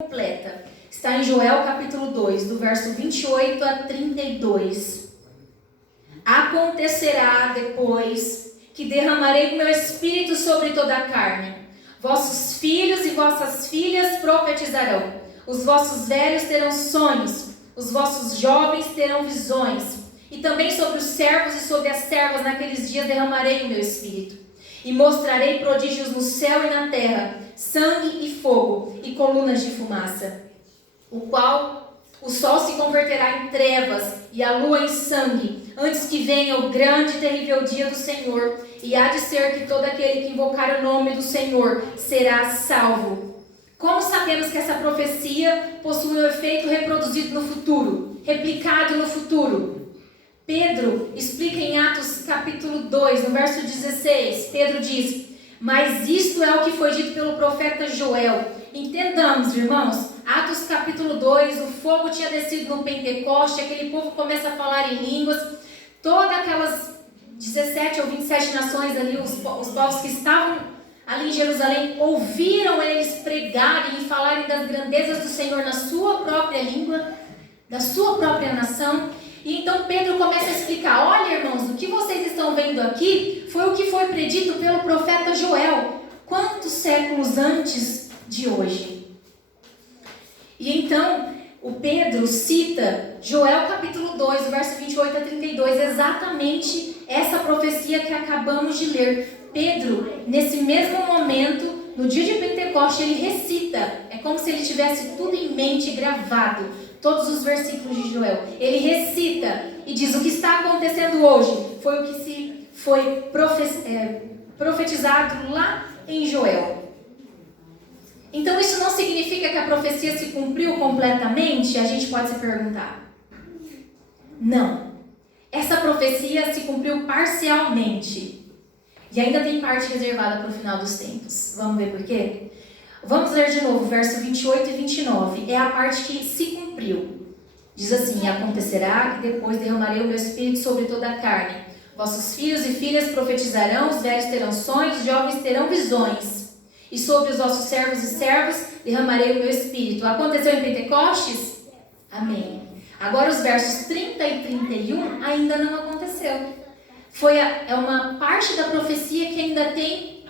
completa. Está em Joel capítulo 2, do verso 28 a 32. Acontecerá depois que derramarei o meu espírito sobre toda a carne. Vossos filhos e vossas filhas profetizarão. Os vossos velhos terão sonhos. Os vossos jovens terão visões. E também sobre os servos e sobre as servas naqueles dias derramarei o meu espírito. E mostrarei prodígios no céu e na terra, sangue e fogo e colunas de fumaça, o qual o sol se converterá em trevas e a lua em sangue, antes que venha o grande e terrível dia do Senhor, e há de ser que todo aquele que invocar o nome do Senhor será salvo. Como sabemos que essa profecia possui um efeito reproduzido no futuro, replicado no futuro? Pedro explica em Atos capítulo 2, no verso 16, Pedro diz: mas isto é o que foi dito pelo profeta Joel. Entendamos, irmãos, Atos capítulo 2, o fogo tinha descido no Pentecoste, aquele povo começa a falar em línguas, todas aquelas 17 ou 27 nações ali, os povos que estavam ali em Jerusalém, ouviram eles pregarem e falarem das grandezas do Senhor na sua própria língua, da sua própria nação. E então Pedro começa a explicar: olha, irmãos, o que vocês estão vendo aqui foi o que foi predito pelo profeta Joel, quantos séculos antes de hoje. E então o Pedro cita Joel capítulo 2, verso 28 a 32, exatamente essa profecia que acabamos de ler. Pedro, nesse mesmo momento, no dia de Pentecoste, ele recita, é como se ele tivesse tudo em mente gravado, todos os versículos de Joel. Ele recita e diz: o que está acontecendo hoje foi o que foi profetizado lá em Joel. Então isso não significa que a profecia se cumpriu completamente? A gente pode se perguntar. Não. Essa profecia se cumpriu parcialmente. E ainda tem parte reservada para o final dos tempos. Vamos ver por quê? Vamos ler de novo, verso 28 e 29. É a parte que se cumpriu. Diz assim: acontecerá que depois derramarei o meu espírito sobre toda a carne. Vossos filhos e filhas profetizarão, os velhos terão sonhos, os jovens terão visões. E sobre os vossos servos e servas derramarei o meu espírito. Aconteceu em Pentecostes? Amém. Agora os versos 30 e 31 ainda não aconteceu. É uma parte da profecia que ainda tem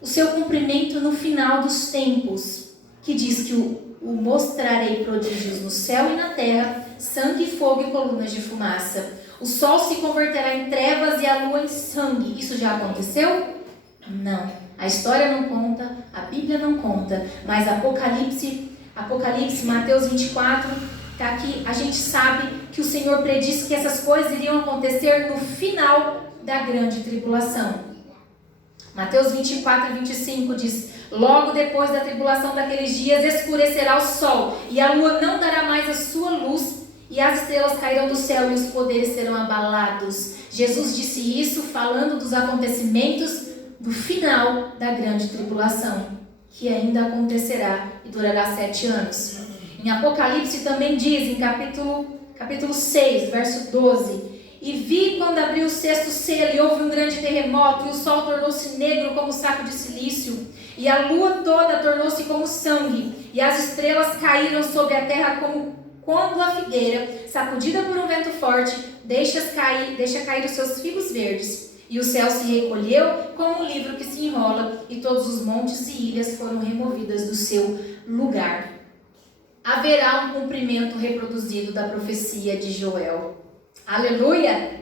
o seu cumprimento no final dos tempos, que diz que o mostrarei prodígios no céu e na terra, sangue, fogo e colunas de fumaça. O sol se converterá em trevas e a lua em sangue. Isso já aconteceu? Não. A história não conta, a Bíblia não conta, mas Apocalipse, Mateus 24, está aqui. A gente sabe que o Senhor predisse que essas coisas iriam acontecer no final da grande tribulação. Mateus 24 e 25 diz: logo depois da tribulação daqueles dias escurecerá o sol, e a lua não dará mais a sua luz, e as estrelas cairão do céu e os poderes serão abalados. Jesus disse isso falando dos acontecimentos do final da grande tribulação, que ainda acontecerá e durará 7 anos. Em Apocalipse também diz, em capítulo 6, verso 12: e vi quando abriu o 6º selo, e houve um grande terremoto, e o sol tornou-se negro como saco de silício, e a lua toda tornou-se como sangue, e as estrelas caíram sobre a terra como quando a figueira, sacudida por um vento forte, deixa cair os seus figos verdes. E o céu se recolheu como um livro que se enrola, e todos os montes e ilhas foram removidas do seu lugar. Haverá um cumprimento reproduzido da profecia de Joel. Aleluia!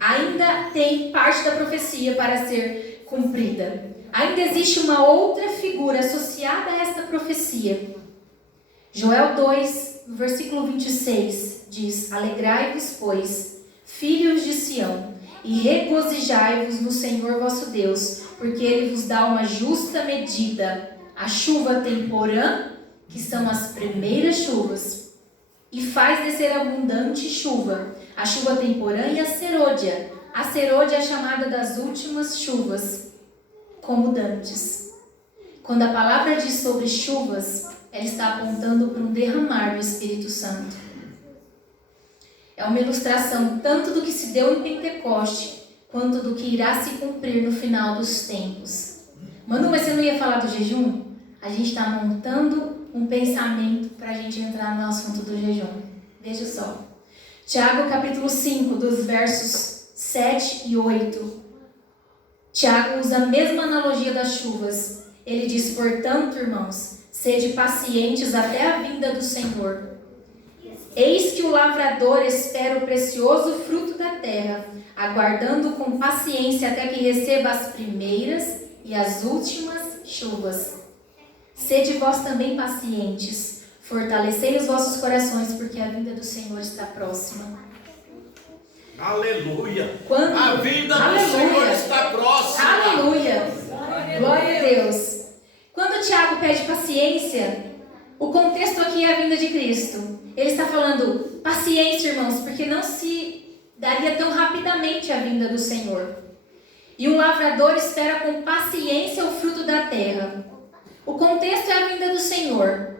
Ainda tem parte da profecia para ser cumprida. Ainda existe uma outra figura associada a esta profecia. Joel 2, versículo 26, diz: alegrai-vos, pois, filhos de Sião, e regozijai-vos no Senhor vosso Deus, porque Ele vos dá uma justa medida, a chuva temporã, que são as primeiras chuvas, e faz descer abundante chuva, a chuva temporã e a serôdia. A serôdia é chamada das últimas chuvas, como dantes. Quando a palavra diz sobre chuvas, ela está apontando para um derramar do Espírito Santo. É uma ilustração tanto do que se deu em Pentecoste, quanto do que irá se cumprir no final dos tempos. Manu, mas você não ia falar do jejum? A gente está montando um pensamento para a gente entrar no assunto do jejum. Veja só. Tiago capítulo 5, dos versos 7 e 8. Tiago usa a mesma analogia das chuvas. Ele diz: portanto, irmãos, sede pacientes até a vinda do Senhor. Eis que o lavrador espera o precioso fruto da terra, aguardando com paciência até que receba as primeiras e as últimas chuvas. Sede vós também pacientes, fortalecei os vossos corações, porque a vinda do Senhor está próxima. Aleluia! Quando... A vinda Aleluia. do Senhor está próxima. Aleluia! Glória a Deus! Quando Tiago pede paciência, o contexto aqui é a vinda de Cristo. Ele está falando, paciência, irmãos, porque não se daria tão rapidamente a vinda do Senhor. E o lavrador espera com paciência o fruto da terra. O contexto é a vinda do Senhor.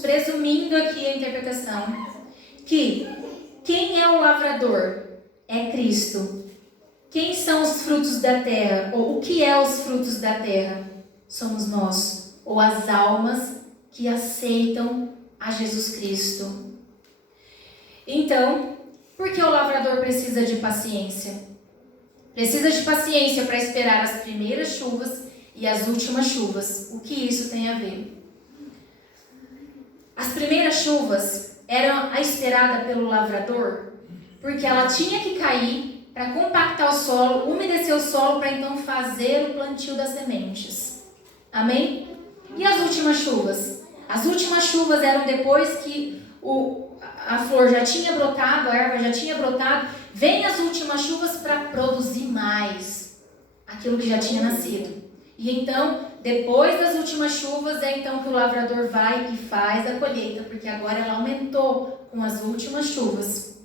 Presumindo aqui a interpretação, que quem é o lavrador? É Cristo. Quem são os frutos da terra? Ou o que é os frutos da terra? Somos nós, ou as almas que aceitam a Jesus Cristo. Então, por que o lavrador precisa de paciência? Precisa de paciência para esperar as primeiras chuvas e as últimas chuvas. O que isso tem a ver? As primeiras chuvas eram a esperada pelo lavrador, porque ela tinha que cair para compactar o solo, umedecer o solo, para então fazer o plantio das sementes. Amém? E as últimas chuvas? As últimas chuvas eram depois que a flor já tinha brotado, a erva já tinha brotado. Vem as últimas chuvas para produzir mais aquilo que já tinha nascido. E então, depois das últimas chuvas, é então que o lavrador vai e faz a colheita, porque agora ela aumentou com as últimas chuvas.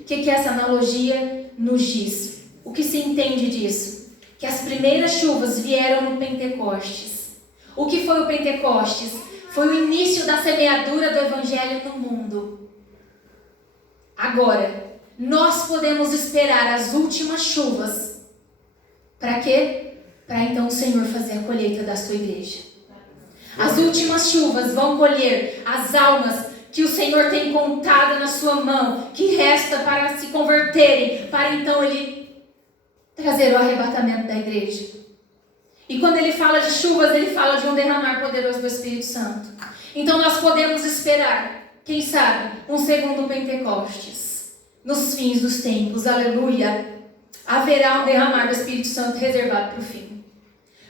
O que essa analogia nos diz? O que se entende disso? Que as primeiras chuvas vieram no Pentecostes. O que foi o Pentecostes? Foi o início da semeadura do Evangelho no mundo. Agora, nós podemos esperar as últimas chuvas. Para quê? Para então o Senhor fazer a colheita da sua igreja. As últimas chuvas vão colher as almas que o Senhor tem contado na sua mão, que resta para se converterem, para então Ele trazer o arrebatamento da igreja. E quando Ele fala de chuvas, Ele fala de um derramar poderoso do Espírito Santo. Então nós podemos esperar, quem sabe, um segundo Pentecostes, nos fins dos tempos, aleluia. Haverá um derramar do Espírito Santo reservado para o fim.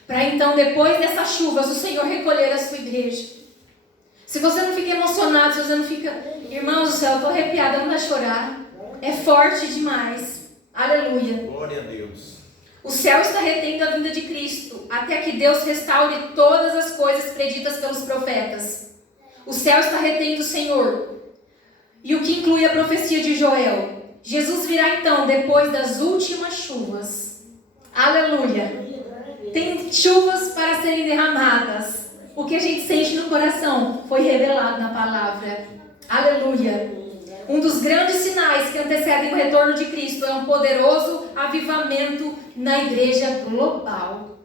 Para então, depois dessas chuvas, o Senhor recolher a sua igreja. Se você não fica emocionado, se você não fica... Irmãos do céu, eu estou arrepiada, não vai chorar. É forte demais. Aleluia. Glória a Deus. O céu está retendo a vinda de Cristo, até que Deus restaure todas as coisas preditas pelos profetas. O céu está retendo o Senhor. E o que inclui a profecia de Joel? Jesus virá então depois das últimas chuvas. Aleluia. Tem chuvas para serem derramadas. O que a gente sente no coração foi revelado na palavra. Aleluia. Um dos grandes sinais que antecedem o retorno de Cristo é um poderoso avivamento na igreja global.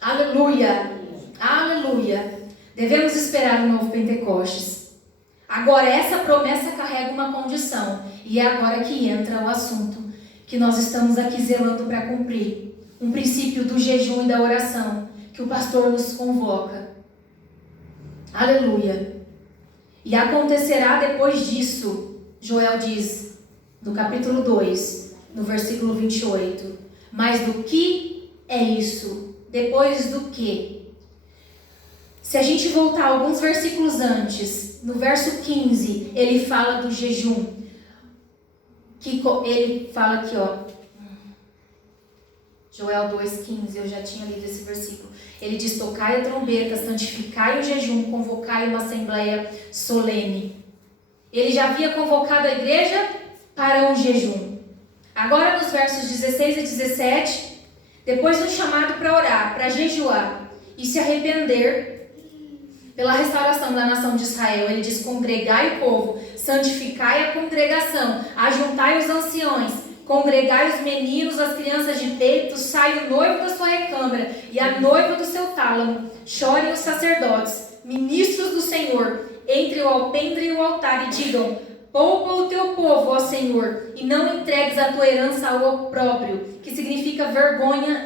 Aleluia. Aleluia. Devemos esperar o novo Pentecostes. Agora, essa promessa carrega uma condição. E é agora que entra o assunto que nós estamos aqui zelando para cumprir. Um princípio do jejum e da oração que o pastor nos convoca. Aleluia. E acontecerá depois disso, Joel diz, no capítulo 2, no versículo 28. Mas do que é isso? Depois do que? Se a gente voltar alguns versículos antes, no verso 15, ele fala do jejum. Que ele fala aqui, ó. Joel 2,15, eu já tinha lido esse versículo. Ele diz: tocai a trombeta, santificai o jejum, convocai uma assembleia solene. Ele já havia convocado a igreja para um jejum. Agora nos versos 16 e 17, depois um chamado para orar, para jejuar e se arrepender pela restauração da nação de Israel. Ele diz: congregai o povo, santificai a congregação, ajuntai os anciões, Congregai os meninos, as crianças de peito, sai o noivo da sua recâmara e a noiva do seu tálamo. Chorem os sacerdotes, ministros do Senhor, entre o alpendre e o altar, e digam: poupa o teu povo, ó Senhor, e não entregues a tua herança ao opróbrio, que significa vergonha